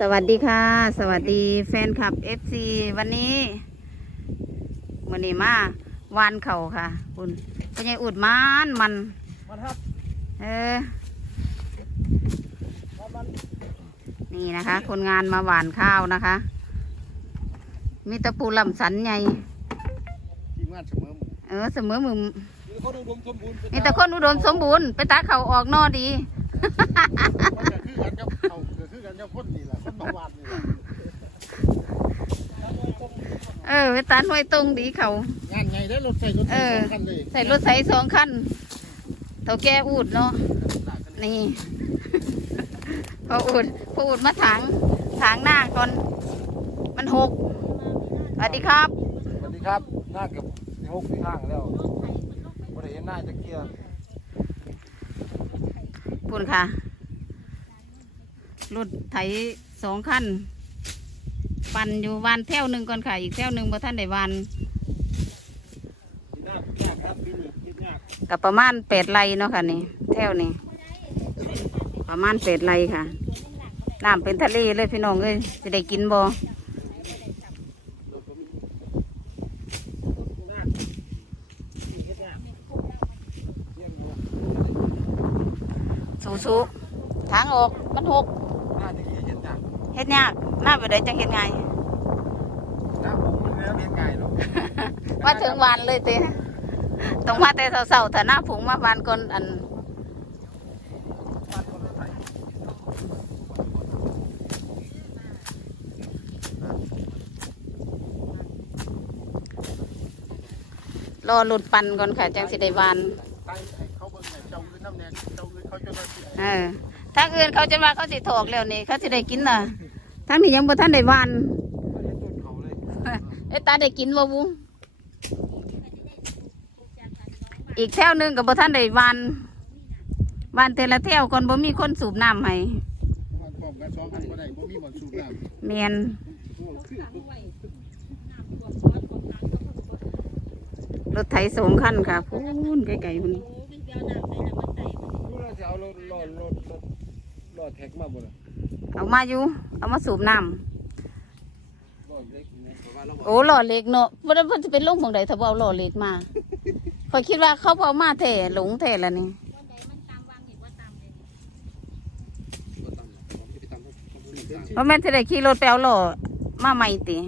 สวัสดีค่ะ สวัสดีแฟนคลับ FC วันนี้วันนี้มาวานเข่าค่ะ คุณเป็นไงอุดมันมันมันครับเออมันมันนี่นะคะ คนงานมาหวานข้าวนะคะ มีตะปูลำสันใหญ่ทีมงานเสมอหมู่เออเสมอมือมีคนอุดมสมบูรณ์มีแต่คนอุดมสมบูรณ์ไปตาเขาออกนอดี มันจะคือกันกับเขาก็คือกันกับคนนี่แหละคนบางวันนี่แหละเออไปตาห้วยตรงดีเขา งานไงได้รถใส่รถใส่สองคันเลยใส่รถใส่สองคันเท่าแก่อูดเนาะ นี่ พออุดพออุดมาถางถางหน้าก่อน มันหกสวัสดีครับ สวัสดีครับหน้าเกับหกที่ข้างแล้วบ่ได้เห็นหน้าจะเกียร์ คุณค่ะ รถไถสองคันปั่นอยู่วานแถวหนึ่งก่อนค่ะ อีกแถวหนึ่งพอท่านได้วานหน้ายากครับพี่นี่ยากกับประมาณแปดไร่เนาะค่ะนี่แถวนี้ ประมาณแปดไร่ค่ะน้ำเป็นทะเลเลยพี่น้องเอ้ยจะได้กินบ่ สู้สู้ๆทางออกมันหกหน้าจะเกียร์เห็นยากเฮ็ดยากหน้าไปได้จังเฮ็ดไงหน้าผมมันแล้วเห็นง่ายเนาะมาถึงวานเลยเต้ต้องมาแต่เสาๆแต่หน้าผุงมาวานก่อนอันบ้านคนรถไถรอหลุดปันก่อนค่ะจังสิได้วานไถให้เขาเบิ่งให้เจ้าอื่ นน้ำแดงเจ้าอื่นเขาจะมาสิเออถ้าอื่นเขาจะว่าเขาสิถอกแล้วนี่เขาสิได้กินน่ะทั้งนี้ยังบ่ทันได้วานบ่เห็นต้นเขาเลยไอ้ตาได้กินบ่บุอีกแถวหนึงก็บ่ทันได้วานวานแต่ละแถวก่อนบ่มีคนสูบน้ำให้มันพร้อมกันสองคันบ่ได้บ่มีบ่อนสูบน้ำแม่นโอ้คือรถไถสองคันค่ะพูนไกลๆพุ่น รู้แล้วจะเอารถรถรถรถรถแท็กมาบ่ล่ะเอามาอยู่ เอามาสูบน้รถเล็กนะเพราะว่าเราำโอ้หล่อเล็กเนาะบ่ได้เพิ่นสิเป็นลงของใดถ้าบ่เอาหล่อเล็กมาข้อยคิดว่าเขาบ่เอามาแท้หลงแท้แล้วนี่เพราะแม่นสิได้ขี่รถไปเอาหล่อมาใหม่ติ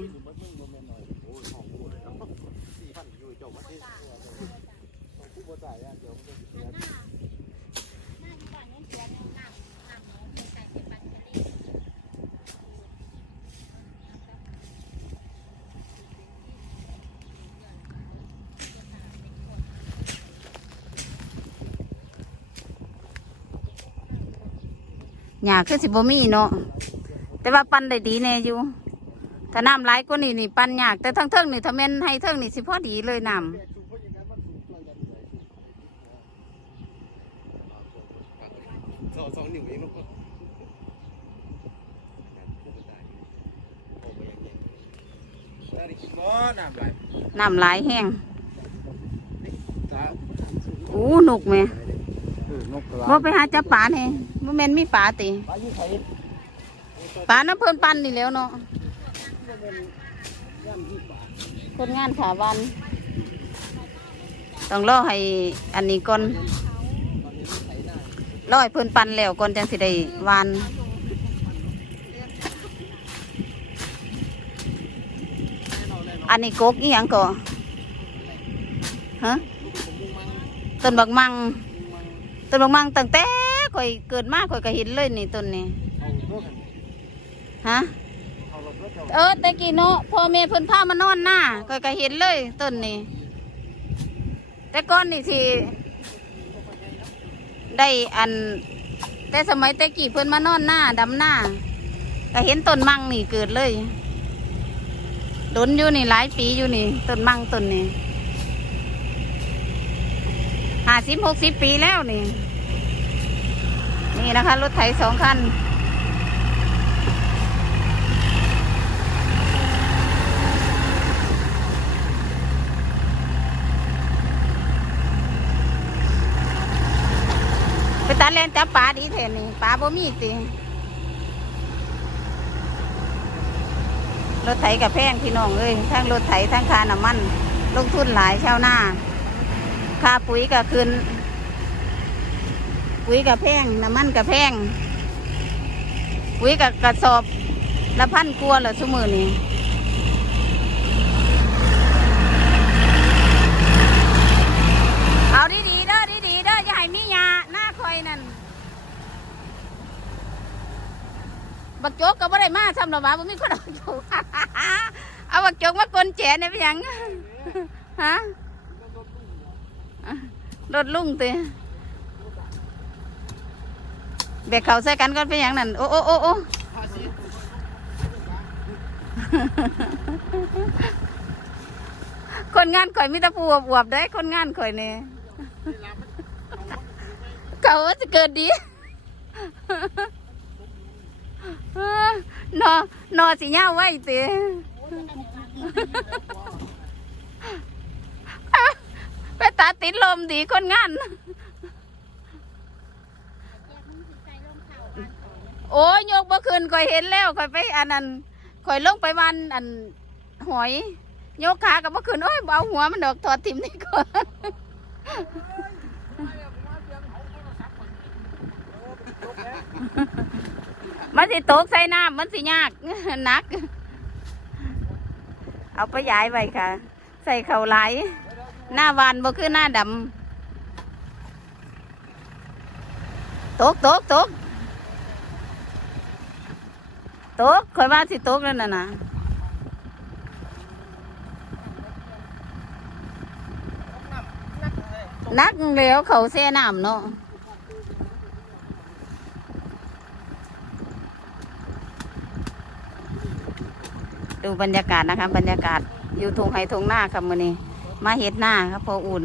หญ้าคือสิบ่มีเนาะแต่ว่าปั่นได้ดีแน่อยู่ถ้าน้ำไหลกว่านี้นี่ปั่นยากแต่ทั้งเทิงนี่ถ้าแม่นให้เทิงนี่สิพอดีเลยน้ำสองสองนิ้วเองลูกได้กินบ่น้ำไหลน้ำไหลแห้งตาอู้นกแม่เออนกกระบ่ไปหาจับปลาแน่ บ่แม่นมีปลาติปลาอยู่ไสปลาน้ำเพิ่นปั่นนี่แล้วเนาะคนงานขาวัน ต้องรอให้อันนี้ก่อนรอให้เพิ่นปั่นแล้วก่อนจังสิได้วานอันนี้กกอีหยังก่อฮะต้นบักมังต้นบักมังตั้งแต่ ข่อยเกิดมาข่อยก็เห็นเลยนี่ต้นนี้เอารถฮะเอารถรถเจ้าเออแต่กี้เนาะพ่อแม่เพิ่นพามานอนหน้าก็ก็เห็นเลยต้นนี้แต่ก่อนนี่สิได้อัน แต่สมัยแต่กี้เพิ่นมานอนหน้าดำหน้าก็เห็นต้นมังนี่เกิดเลยดนอยู่นี่หลายปีอยู่นี่ต้นมังต้นนี้ห้าสิบหกสิบปีแล้วนี่ นี่นะคะ รถไถสองคันไปตาแลนจับปลาดีแทนนี่ปลาบ่มีติรถไถกับแพงพี่น้องเอ้ยทั้งรถไถทั้งคาน้ำมัน ลงทุนหลายชาวนาค่าปุ๋ยก็ขึ้น ปุ๋ยกับแพงน้ำมันกับแพงปุ๋ยกับกระสอบละพันกลัวเหรอสมือนี่เอาดีๆเด้อดีๆเด้ออย่าให้มียาหน้าคอยนั่นบักโจกก็บ่ได้มาทำหรอวะบ่มีคนเอาโจกเอาบักโจกมากลแจเนี่ยเป็นหยังฮะรถลุงเติ เบกเขาใส่กันก่อนเป็นหยังนั่นโอ้โอ้โอ้โอ้คนงานข่อยมีตะปูอวบได้คนงานข่อยเนี่ยเขาจะเกิดดีนอนอสิเงาไว้เตะไปตาติดลมดีคนงาน โอ้ยยกบ่คืนข่อยเห็นแล้วข่อยไปอันนั้นข่อยลงไปวันอันหอยยกขากับบ่คืนโอ้ยบ่เอาหัวมันดอกถอดทิมนี่ก่อนมันสิตกใส่น้ำมันสิยากหนัก เอาไปย้ายไว้ค่ะ ใส่เข่าไหลหน้าวานบ่คือหน้าดำตกตกตก ตกคอยว่าสิตกแล้วน่ะนะนักแล้วเขาแซ่น้ำเนาะดูบรรยากาศนะคะ บรรยากาศอยู่ทงไฮทงหน้าครับมือนี้ มาเฮ็ดหน้าครับพออุ่น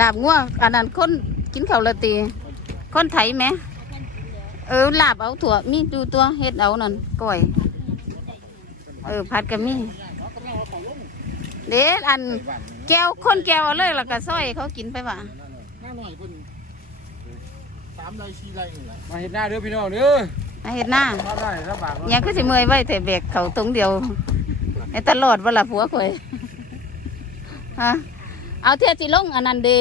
ลาบงัวอันนั้นคนกินข้าวละตีคนไถไหมเออลาบเอาถั่วมีดูตัวเฮ็ดเอานั่นก้อยเออผัดกับมีเด็ดอันแก้วคนแก้วเอาเลยแล้วก็ซอยเขากินไปว่ะหน้าหน่อยเพิ่นสามไรสี่ไรนี่แหละมาเห็นหน้าเด้อพี่น้องเด้อมาเฮ็ดหน้ามาได้ลำบากเนาะยังคือสิเมื่อยไว้แต่เบกเขาตรงเดียวไอ้ตลอดเวลาผัวข่อยฮะ เอาเทียสิลงอันนั้นเดี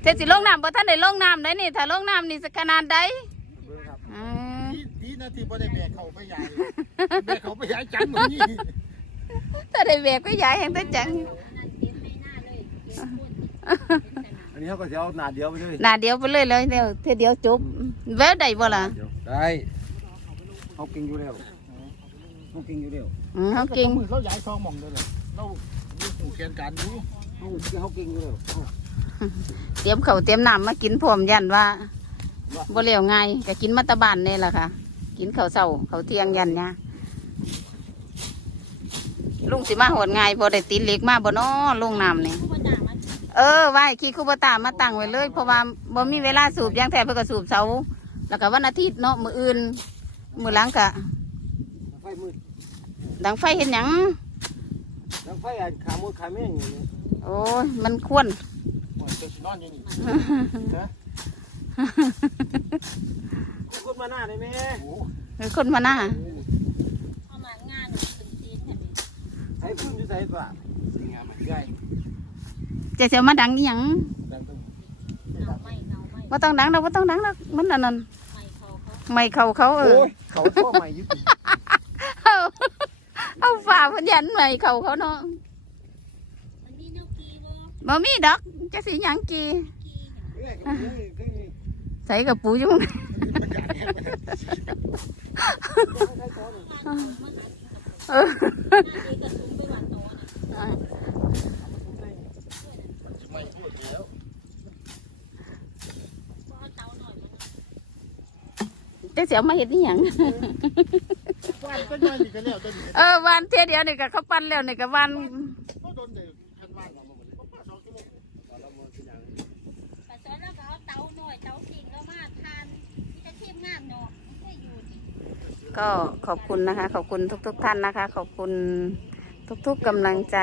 เทียสิลงน้ำบ่ท่านได้ลงน้ำได้นี่ถ้าลงน้ำนี่สิขนาดใดเบิ่งครับอืมดีดีนะที่บ่ได้แบกเขาไปใหญ่แบกเขาไปใหญ่จังเหมือนนี่ถ้าได้แบกก็ย้ายแห่งแตจังอันนี้เขาก็จะเอาหน้าเดียวไปเลยหน้าเดียวไปเลยเลยเดียวเทียเดียวจบแววได้บ่ล่ะได้เขากินอยู่แล้วเขากินอยู่แล้วอืมเขาเก่งมือเขาใหญ่ซองหม่องเลยแหละเราดูหูเขียนการดู เขาเขากินอยู่แล้วเตรียมเขาวเตรียมน้ำมากินพร้อมยันว่าบ่เลี้ยวง่ายก็กินมัตตบานนี่แหละค่ะ กินข้าวเช้าข้าวเที่ยงยันเนี่ยลุงสิมาหดง่ายพอได้ตีเหล็กมาบ่น้อลุงน้ำนี่เออไหว้ขี้คูบตามาตั้งไว้เลย เพราะว่าบ่มีเวลาสูบอยังแท้เพื่อก็สูบเสาร์แล้วก็วันอาทิตย์เนาะมืออื่น มือหลังกะ ไฟมืดดังไฟเห็นหยัง แล้วไฟอันขามดขาแม่งอยู่นี่ โอ้ยมันควรโอ้ยเจะสินอนอยู่นี่นะคนมาหน้าได้ไหมโอ้เป็นคนมาหน้าใส่พื้นอยู่ใส่ตัวงามใหญ่จะเสียมาดังอีหยังดังตึ้งว่าต้องดังเราว่าต้องดังเรามันอันนั้นไม่เขาเขาเอโอ้อยเขาท่อใหม่อยู่ติเอาเอาฝ่าพยันไม่เขาเขาเนาะ บ่มีดอกจะสีหยังกีใส่กับปูอยู่มั้งเออสิไม่พูดแล้วจะเสียมาเห็ดอีหยังว่านก็ย่อยนี่ก็แล้วตัวนี้เออวันเทียเดียวนี่ก็เขาปั้นแล้วนี่ก็วันก็โดน มาทานมีแต่ทีมงานเนาะไม่เคยอยู่นี่ก็ขอบคุณนะคะ ขอบคุณทุก ๆ ท่านนะคะ ขอบคุณทุกๆกำลังใจ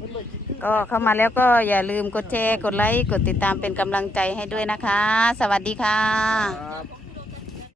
มันเลยคิดคือก็เข้ามาแล้วก็อย่าลืมกดแชร์กดไลค์กดติดตามเป็นกำลังใจให้ด้วยนะคะ สวัสดีค่ะ ครับ